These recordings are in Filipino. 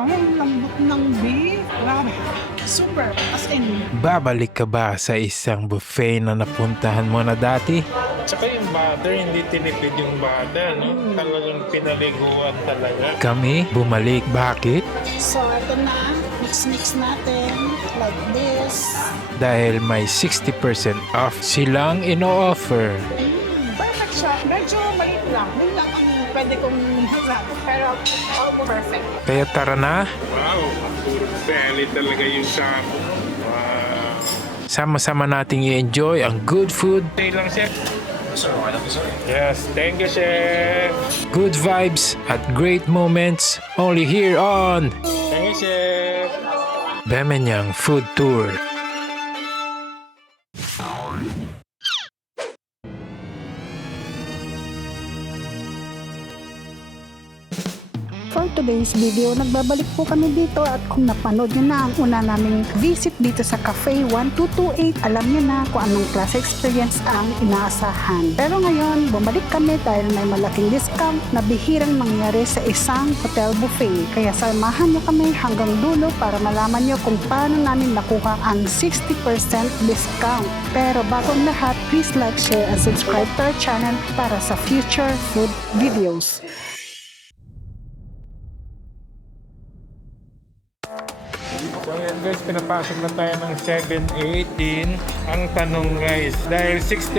Ang lambot ng beef. Grabe. Super. As in, Babalik ka ba sa isang buffet na napuntahan mo na dati? Tsaka yung butter, hindi tinipid yung butter, no? Talagang pinaliguan talaga. Kami bumalik. Bakit? so ito na. Mix natin. Like this. Dahil may 60% off silang ino-offer. Perfect siya. Medyo maliit lang. Yun lang ang pwede kong masabi. Pero almost perfect. Kaya tara na, Wow, puro belly talaga yung sapo. Wow. sama-sama nating i-enjoy ang good food, Stay lang, chef. Yes, thank you, chef. good vibes, at great moments only here on Thank you, chef. Bemenyang Food Tour. For today's video, nagbabalik po kami dito at kung napanood nyo na ang una naming visit dito sa Cafe 1228, alam nyo na kung anong klase experience ang inaasahan. Pero ngayon, bumalik kami dahil may malaking discount na bihirang mangyari sa isang hotel buffet. Kaya samahan nyo kami hanggang dulo para malaman nyo kung paano namin nakuha ang 60% discount. Pero bago ang lahat, please like, share, and subscribe to our channel para sa future food videos. So yan guys, pinapasok na tayo ng 718. Ang tanong guys, dahil 60%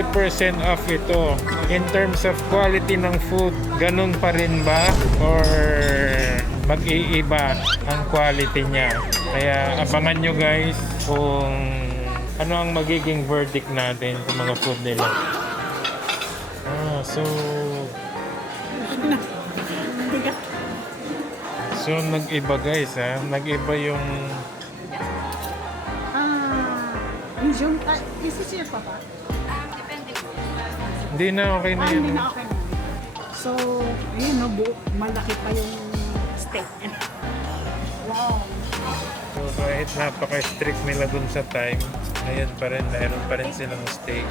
off ito, in terms of quality ng food, ganun pa rin ba? Or mag-iiba ang quality niya? Kaya abangan nyo guys kung ano ang magiging verdict natin sa mga food nila. So nag-iba guys ha, nag-iba yung Medium. Isisir pa ba? hindi na okay na yun. Hindi na okay na. So, ayun no, malaki pa yung steak. Wow. So kahit napaka-strict nila dun sa time, ayan pa rin, mayroon pa rin silang steak.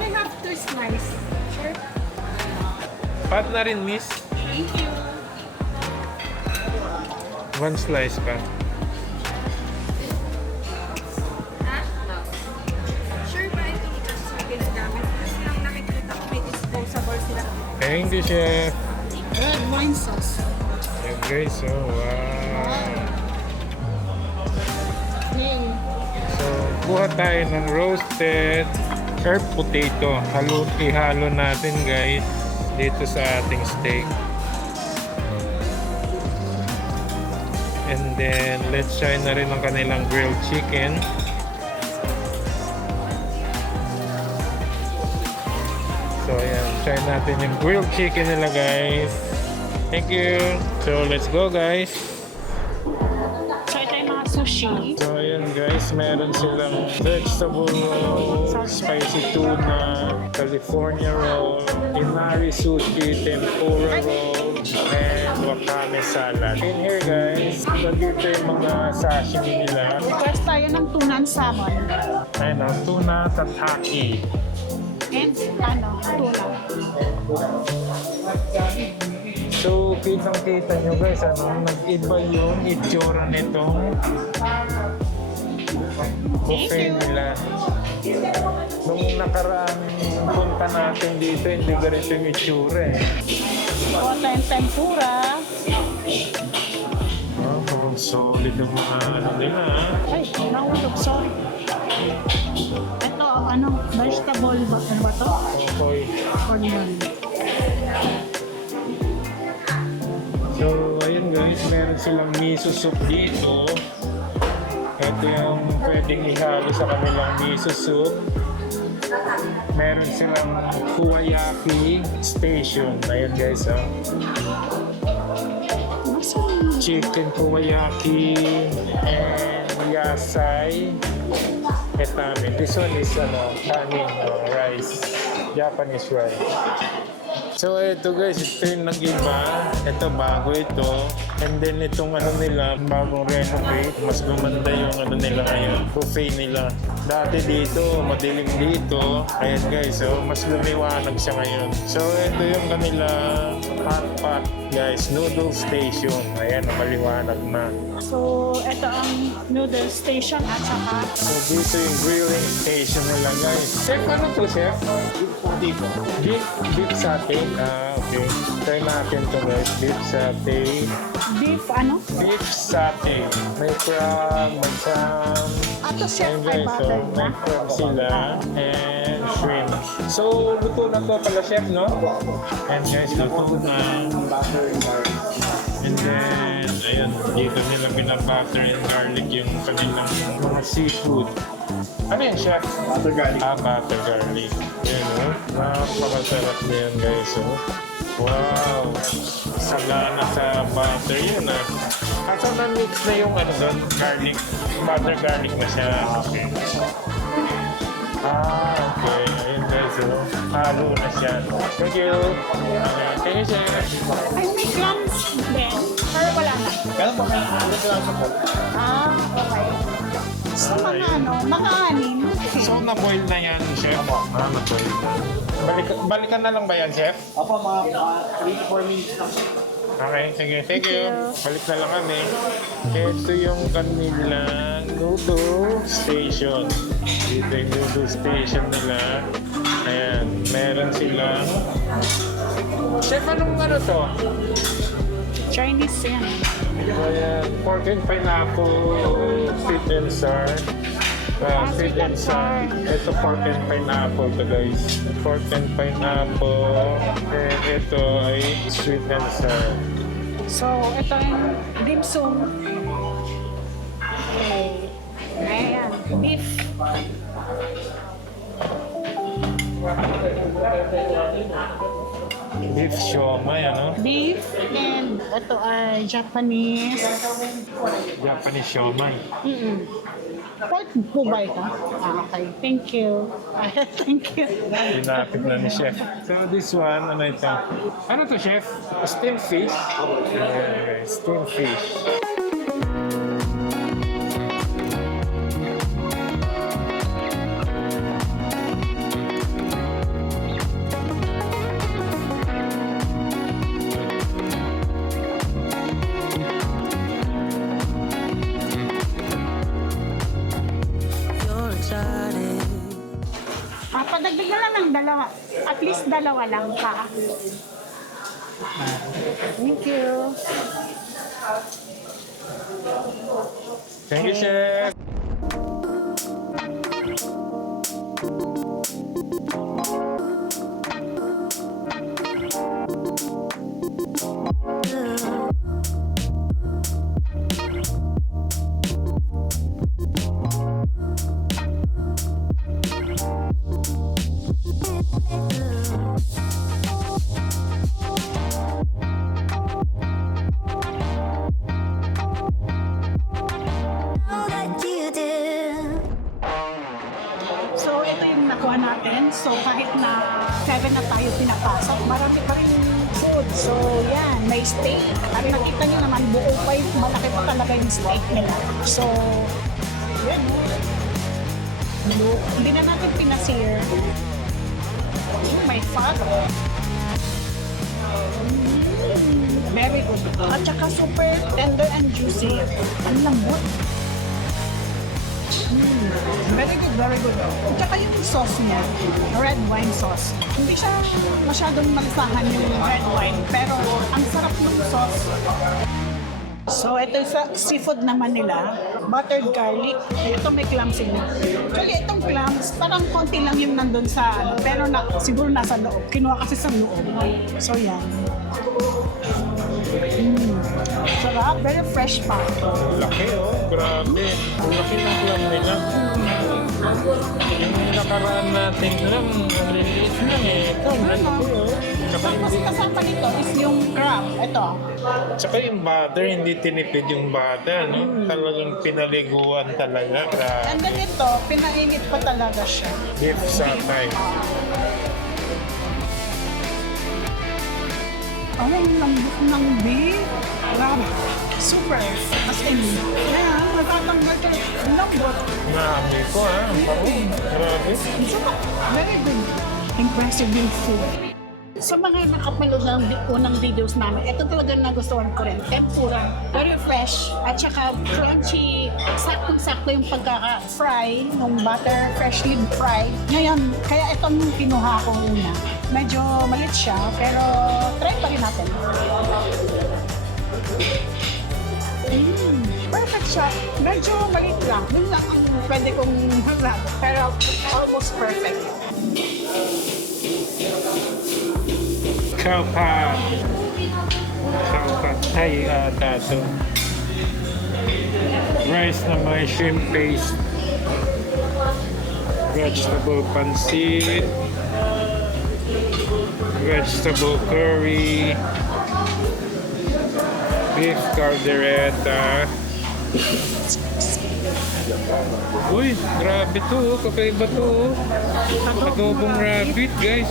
May have to slice. Sure. Pat na rin miss, Thank you. one slice pa. Sure ba itong chicken namin? Kasi nang nakikita ko may disposable sila. Thank you, chef. Red wine sauce. Ayan guys, oh wow. Hey. So kuha tayo ng roasted herb potato. Ihalo natin guys dito sa ating steak. And then let's try na rin ang kanilang grilled chicken. So ayan, try natin yung grilled chicken nila guys. Thank you. So let's go guys. So ito yung mga sushi. So ayan guys, meron silang vegetable roll, spicy tuna, California roll, inari sushi, tempura roll, and wakame salad. In here guys, nandito yung mga sashimi nila. Request tayo ng tuna and salmon. Ayun o, tuna tataki. And tuna. So, kitang-kita nyo guys, nag-iba yung itsura nitong buffet nila. Nung nakaraan punta natin dito, hindi ganito yung itsura eh. Kuha tayong tempura. Oh, solid ang mga ano nila ah. Ay, nahulog. Sorry. Ito, vegetable ba? Ano ba to? Okay. Onion. So, ayun guys, meron silang miso soup dito. Ito yung pwedeng ihalo sa kanilang miso soup. Meron silang kuwayaki station. Ayun guys, oh. Chicken kuwayaki and yasai etame. This one is kanin, rice, Japanese rice. So ito guys, ito yung nag-iba. Ito bago ito. And then itong ano nila, bagong renovate. Mas gumanda yung ano nila ngayon. Buffet nila. Dati dito, madilim dito. Ayan guys, so mas lumiwanag siya ngayon. So ito yung kanila hot pot guys, noodle station. Ayan, maliwanag na. So, ito ang noodle station at saka So dito yung grilling station nila guys. Chef, ano to chef? Beef satay. Ah, okay. Try natin to guys. Beef satay. beef, ano? Beef satay. May crab, may crab. Ato chef Ayun ay guys, so buttered na. may crab sila. And shrimp. So, luto na to pala chef, no? And guys, luto na. And then, ayun, dito nila pinabutter and garlic yung kanilang mga seafood. Ano yun, chef? Butter garlic. Ah, butter garlic. Yan, oh. Napakasarap na yan, guys, oh. Wow! Sagana sa butter yun, ah. Kaso na-mix na yung ano doon, garlic. Butter garlic na siya. Okay. Ah, okay. Ayun, guys, oh. Halo na siya. Thank you. Okay. Thank you, chef. Ay, may clams din. Pero wala na. Kailan ba kayo? Hindi ko lang sa call. Ah, okay. So, mga ano, mga anim. So, na-boil na yan, chef? Ah, na-boil na. Balikan na lang ba yan, chef? Opo, mga 3 to 4 minutes lang. Okay, sige. Thank you. Balik na lang kami. Ito yung kanilang noodle station. Dito yung noodle station nila. Ayan, meron silang... Chef, anong ano to? Chinese yan. Ayan, pork and pineapple, sweet and sour. Sweet and sour. Ito pork and pineapple to guys. Pork and pineapple. And ito ay sweet and sour. So, ito yung dim sum. Okay. Ayan, beef. Beef siomay, ano? Beef and ito ay Japanese. Japanese siomay. Pork po ba ito? Ah, okay. Thank you. Thank you. Pinapit na ni chef. So this one, ano ito? Ano to, chef? Steamed fish? Okay, steamed fish. Papadagdag na lang ng dalawa. At least dalawa lang pa. Thank you. Thank you, chef. So, ito yung nakuha natin. So, kahit na 7 na tayo pinapasok, marami pa rin food. So, yan, may steak. At nakita nyo naman, buo pa yung malaki pa talaga yung steak nila. So, yan. Hindi na natin pinasir. May fat. Very good. At saka super tender and juicy. Ang lambot. Very good, very good. At saka yung sauce niya, red wine sauce. Hindi siya masyadong malisahan yung red wine, pero ang sarap ng sauce. So, ito sa seafood naman nila, buttered garlic. Ito may clams din. Actually, itong clams, parang konti lang yung nandun sa, pero siguro nasa loob. Kinuha kasi sa loob. So, yan. Sarap, very fresh pa. Laki, oh. Grabe. Ang laki ng clam nila. Yung nakaraan natin clam, ang liliit lang eh. Ito, ang laki, oh. Tsaka Tapos kasama nito is yung crab. Ito. Tsaka yung butter, hindi tinipid yung butter, no? Talagang pinaliguan talaga. And then ito, pinainit pa talaga siya. Beef satay. Ang lambot ng beef. Grabe. Super. As in, kaya matatanggal ka. Ang lambot. Marami ko ha. Ang bango. Grabe. Ang sarap. Very good. Impressive yung food. Sa mga nakapanood ng unang videos namin, ito talaga nagustuhan ko rin. Tempura, very fresh, at saka crunchy. Saktong-sakto yung pagkaka-fry ng butter, freshly fried. Ngayon, kaya itong kinuha ko una. Medyo malit siya, pero try pa rin natin. Perfect siya. Medyo malit lang. Yun lang ang pwede kong harap. Pero almost perfect. Chow pad. Chow pad Thai ata to. Rice na may shrimp paste. Vegetable pancit. Vegetable curry. Beef caldereta. Uy, grabe to. Kakaiba to. Adobong rabbit, guys.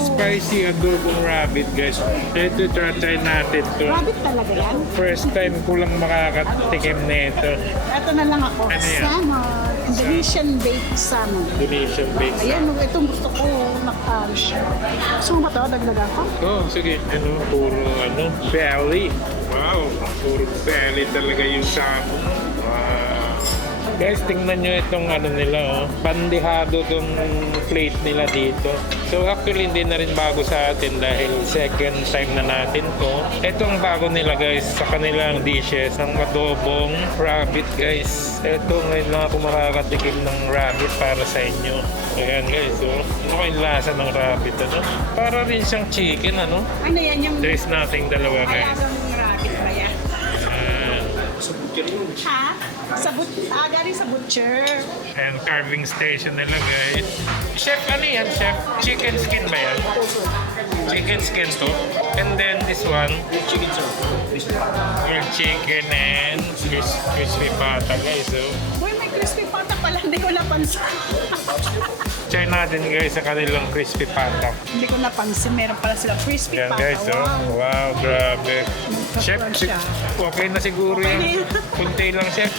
Spicy adobong rabbit, guys. Ito, try natin to. Rabbit talaga yan. First time ko lang makakatikim nito. Ito na lang ako. Ano yan? Salmon. Indonesian baked salmon. Indonesian baked Ayan, salmon. itong gusto ko mag-polish. Gusto mo ba ito? Dagdagan ko? Sige. Puro belly. Wow, puro belly talaga yung salmon. Wow. Guys, tingnan nyo itong nila, pandehado tong plate nila dito. So actually, hindi na rin bago sa atin dahil second time na natin to. Itong bago nila guys sa kanilang dishes, ang adobong rabbit guys. Ito ngayon lang ako makakatikim ng rabbit para sa inyo. Ayan guys, ano kayong lasa ng rabbit, Para rin siyang chicken, Ano yan yung... There's nothing dalawa guys. Alagang rabbit ba yan? Ha? Galing sa butcher. And carving station nila guys. Chef, ano yan chef? Chicken skin ba yan? Chicken skin to. And then this one, Chicken sir. grilled chicken and crispy pata guys. So, Uy, may crispy pata pala. Hindi ko napansin. try natin guys sa kanilang crispy pata. Hindi ko napansin. Meron pala sila crispy Yan pata. guys, Wow. wow, grabe. Chef, Crunch siya. okay na siguro Okay yan. na yan. Kunti lang chef.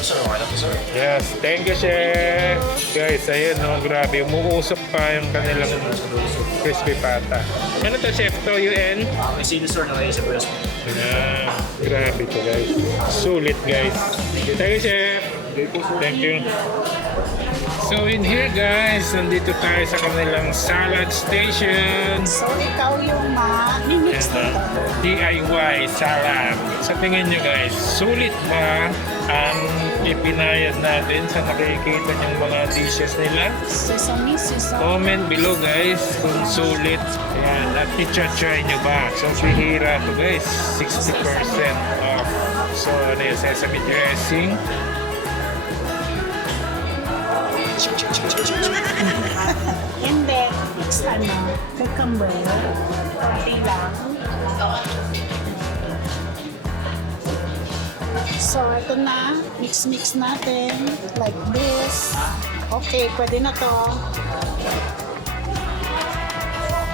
Sir, okay lang po sir. Yes, thank you chef. Guys, ayun grabe. Umuusap pa yung kanilang crispy pata. Ano to chef? Toyo and? May sili sir na kayo sa bulas po. Grabe to guys. Sulit guys. Thank you chef. Thank you. So in here guys, nandito tayo sa kanilang salad station. So, ikaw yung ma-mix Ito, nito. DIY salad. Sa tingin nyo guys, sulit ba ang ipinayad natin sa nakikita yung mga dishes nila? Sesame. Comment below guys kung sulit. Ayan, at i-try nyo ba? So bihira to guys, 60% off. So ano yung sesame dressing? And then, it's cucumber. Konti lang. So, ito na. Mix natin. Like this. Okay, pwede na to.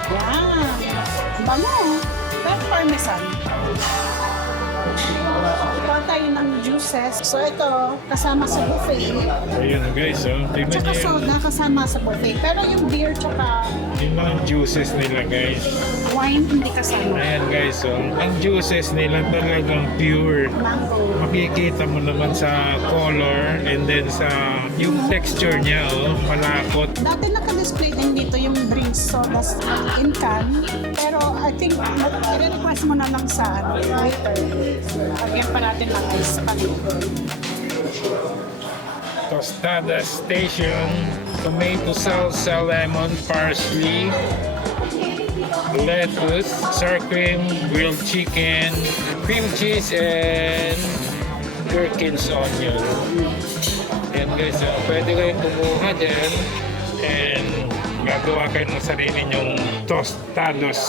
Yan. Bango. Pero parmesan. Kuha tayo ng juices. So, ito, kasama sa buffet. Ayun guys, tingnan Tsaka nyo yung, soda kasama sa buffet. Pero yung beer tsaka yung mga juices nila guys. wine hindi kasama. Ayan guys, ang juices nila talagang pure. Mango. Makikita mo naman sa color and then sa yung texture niya, malapot. Dati naka-display din dito yung drinks sodas in can. Pero I think i-request mo na lang sa later. Lagyan pa natin ng ice sa kanila. Tostada Station, tomato salsa, lemon, parsley, lettuce, sour cream, grilled chicken, cream cheese, and gherkins onion. Yan guys, pwede kayong kumuha dyan and gagawa kayo ng sarili nyong tostados.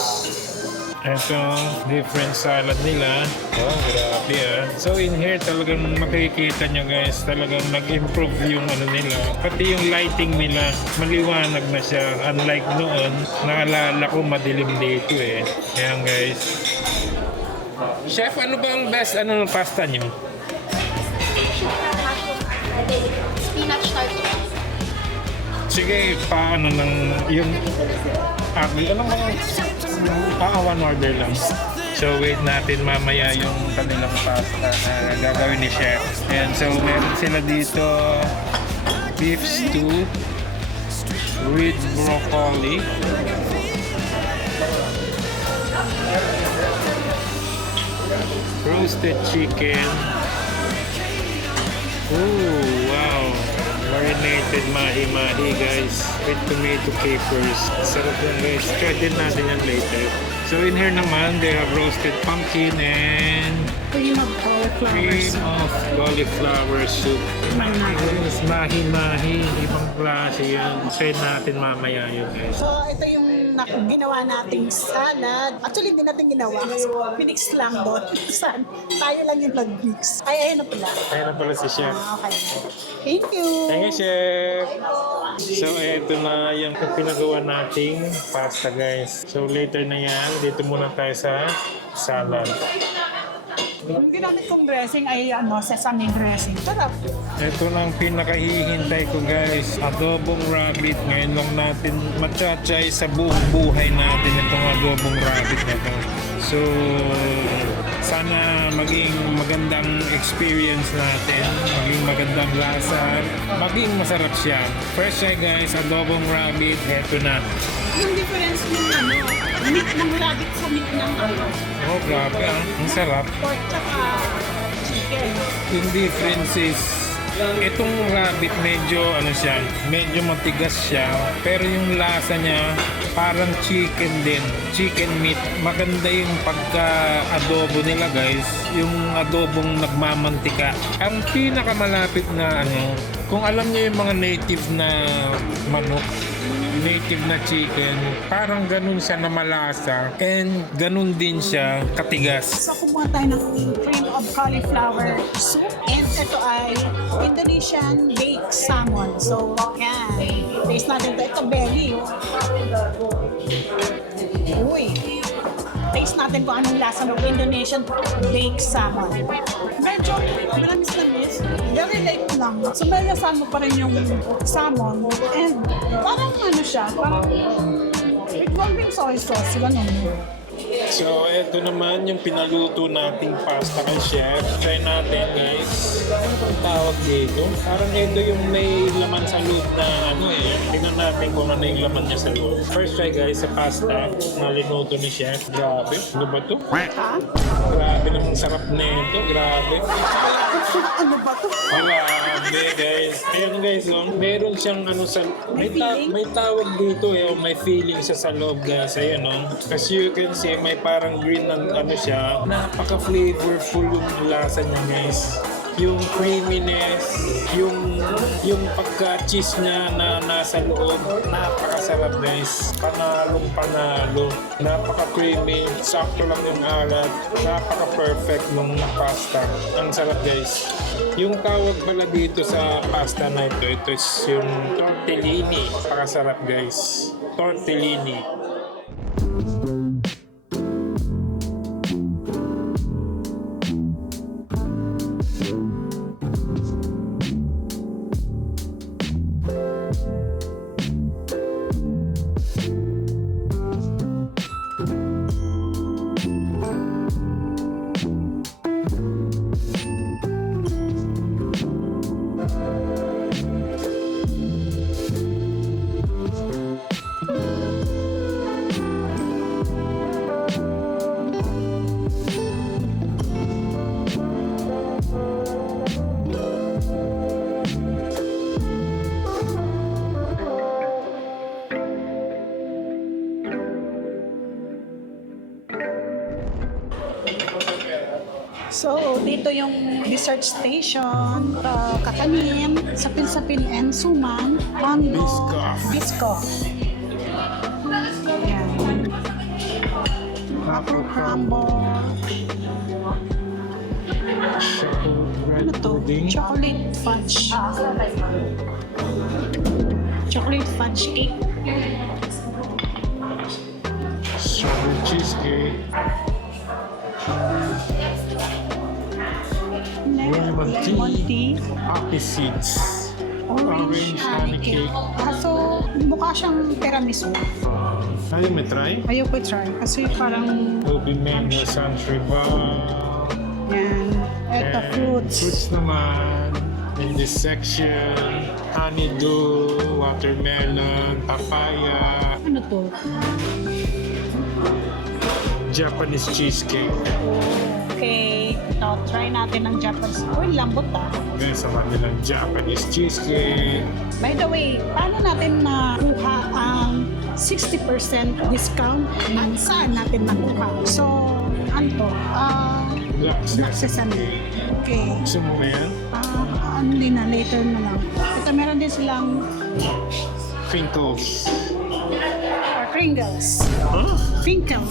Ito, different salad nila. Oh, grabe ah. So in here talagang makikita nyo guys, talagang nag-improve yung ano nila. Pati yung lighting nila, maliwanag na siya. Unlike noon, naalala ko madilim dito eh. Ayan guys. Chef, ano ba ang best ng pasta nyo? Spinach tart. Sige, paano ng yung ano ba yung one order lang. So wait natin mamaya yung kanilang pasta na gagawin ni Chef. And so meron sila dito beef stew with broccoli. Roasted chicken. Ooh, wow. Marinated mahi-mahi guys with tomato capers. Sarap yan guys. Try din natin yan later. So in here naman, they have roasted pumpkin and Cream of cauliflower cream soup. of cauliflower soup. Yes, mahi-mahi. Ibang klase yan. Try natin mamaya yun guys. So, ito yung ginawa nating salad. Actually, hindi natin ginawa kasi pinix lang doon. Tayo lang yung nag-mix. Ay, ayun na pala. Kaya na pala si Chef. Okay. Thank you. Thank you, Chef! So, eto na yung pinagawa nating pasta, guys. So, later na yan. Dito muna tayo sa salad. Yung ginamit kong dressing ay sesame dressing. Sarap. Ito na ang pinakahihintay ko, guys. Adobong rabbit. Ngayon lang natin matsatay sa buong buhay natin itong adobong rabbit na ito. So, sana maging magandang experience natin, maging magandang lasa, maging masarap siya. First try guys, adobong rabbit, eto na. Yung difference ng meat ng rabbit sa meat ng Oh, grabe ah, ang sarap. pork tsaka chicken. Yung difference is, itong rabbit medyo medyo matigas siya, pero yung lasa niya parang chicken din, chicken meat. Maganda yung pagka-adobo nila guys, yung adobong nagmamantika. Ang pinakamalapit na kung alam niyo yung mga native na manok, native na chicken, parang ganun siya na malasa and ganun din siya katigas. So, kumuha tayo ng cream of cauliflower soup. And ito ay Indonesian baked salmon. So, yan. Taste natin ito. Ito belly. Uy. Taste natin kung anong lasa ng Indonesian baked salmon. Medyo manamis-namis. Very light lang. So, may lasama pa rin yung salmon. And parang siya, parang with one soy sauce. Ganun. So, eto naman yung pinaluto nating pasta kay Chef. Try natin guys. Ano bang tawag dito? Parang ito yung may laman sa loob na tingnan natin kung ano yung laman niya sa loob. First try guys sa pasta na linuto ni Chef. Grabe. Ano ba to? Ha? Grabe namang sarap na ito. Grabe. Ano ba to? Grabe guys. Ayun guys, meron siyang may tawag dito may feeling siya sa loob guys. Ayun As you can see, may parang green na siya. Napaka-flavorful yung lasa niya guys. Yung creaminess, yung pagka-cheese niya na nasa loob, napakasarap guys. Panalo. Napaka-creamy, sakto lang yung alat. Napaka-perfect ng pasta. Ang sarap guys. Yung tawag pala dito sa pasta na ito is yung tortellini. Napakasarap guys. Tortellini. So, dito yung dessert station, kakanin, sapin-sapin and suman, mango, biscoff. Yan. Apple crumble. Chocolate Ano to? pudding. Chocolate fudge. Chocolate fudge cake. Strawberry cheesecake. Lemon tea. Lemon tea. Poppy seeds. Orange honey cake. So, mukha siyang tiramisu. Ayaw mo try? Ayoko try kasi parang Ruby mango sunshine bar. yan. Eto, And fruits. Fruits naman. In this section, honeydew, watermelon, papaya, Ano to? Japanese cheesecake. Okay. Ito, try natin ng Japanese. Uy, lambot ah. Ngayon sa kanilang Japanese cheesecake. By the way, paano natin makuha ang 60% discount? At saan natin makuha? So, ano to? Black sesame. Okay. Gusto mo na yan? Hindi na, later na lang. Ito, meron din silang Crinkles. Pringles. Huh? Crinkles.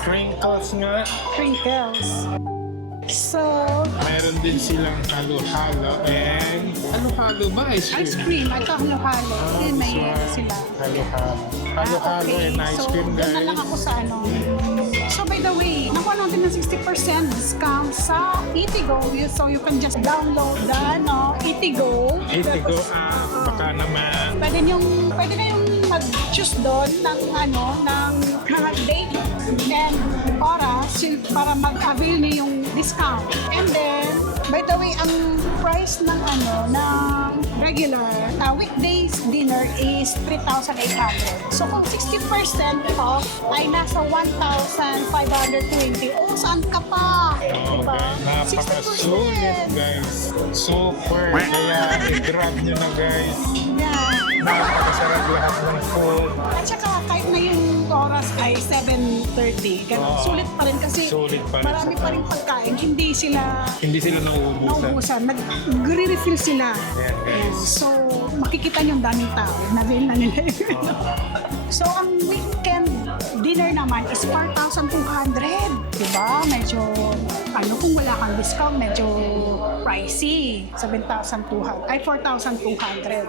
Crinkles nga. Crinkles. So, Mayroon din silang halo-halo and halo-halo ba? Ice cream? ice cream. Ito, halo-halo. Yun, may sila. Halo-halo. Halo-halo Okay. and ice cream, So, doon na lang guys. ako sa ano. So, by the way, nakuha natin ng 60% discount sa Eatigo. So, you can just download the Eatigo. Itigo baka naman. Pwede na yung mag-choose doon ng date and oras para mag-avail niyo yung discount. And then, by the way, ang price ng ng regular weekdays dinner is 3,800. So kung 60% off ay nasa 1,520. Oh, saan ka pa? Diba? Napakasulit, guys. Super. Kaya i-grab nyo na, guys. Yeah. Napakasarap lahat ng food. At saka kahit na yung oras ay 7:30, ganun. Oo. Sulit pa rin kasi Sulit pa rin marami sa pa rin pagkain. Hindi sila nauubusan. naubusan. Nag-refill sila. Ayan, guys. So, makikita niyo ang daming tao. Nabil na nila yun. So, ang weekend dinner naman is 4,200. Diba? Medyo, kung wala kang discount, medyo pricey. 4,200.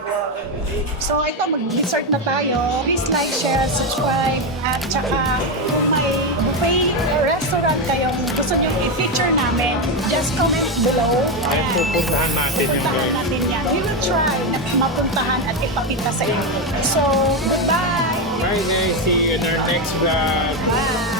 So, ito, mag-dessert na tayo. Please like, share, subscribe, at saka kung may buffet restaurant kayong gusto nyo i-feature namin, just comment below. Ay, pupuntahan natin yung Puntahan guys. natin yan. We will try na mapuntahan at ipakita sa inyo. So, goodbye! Bye, guys. See you in our next vlog. Bye!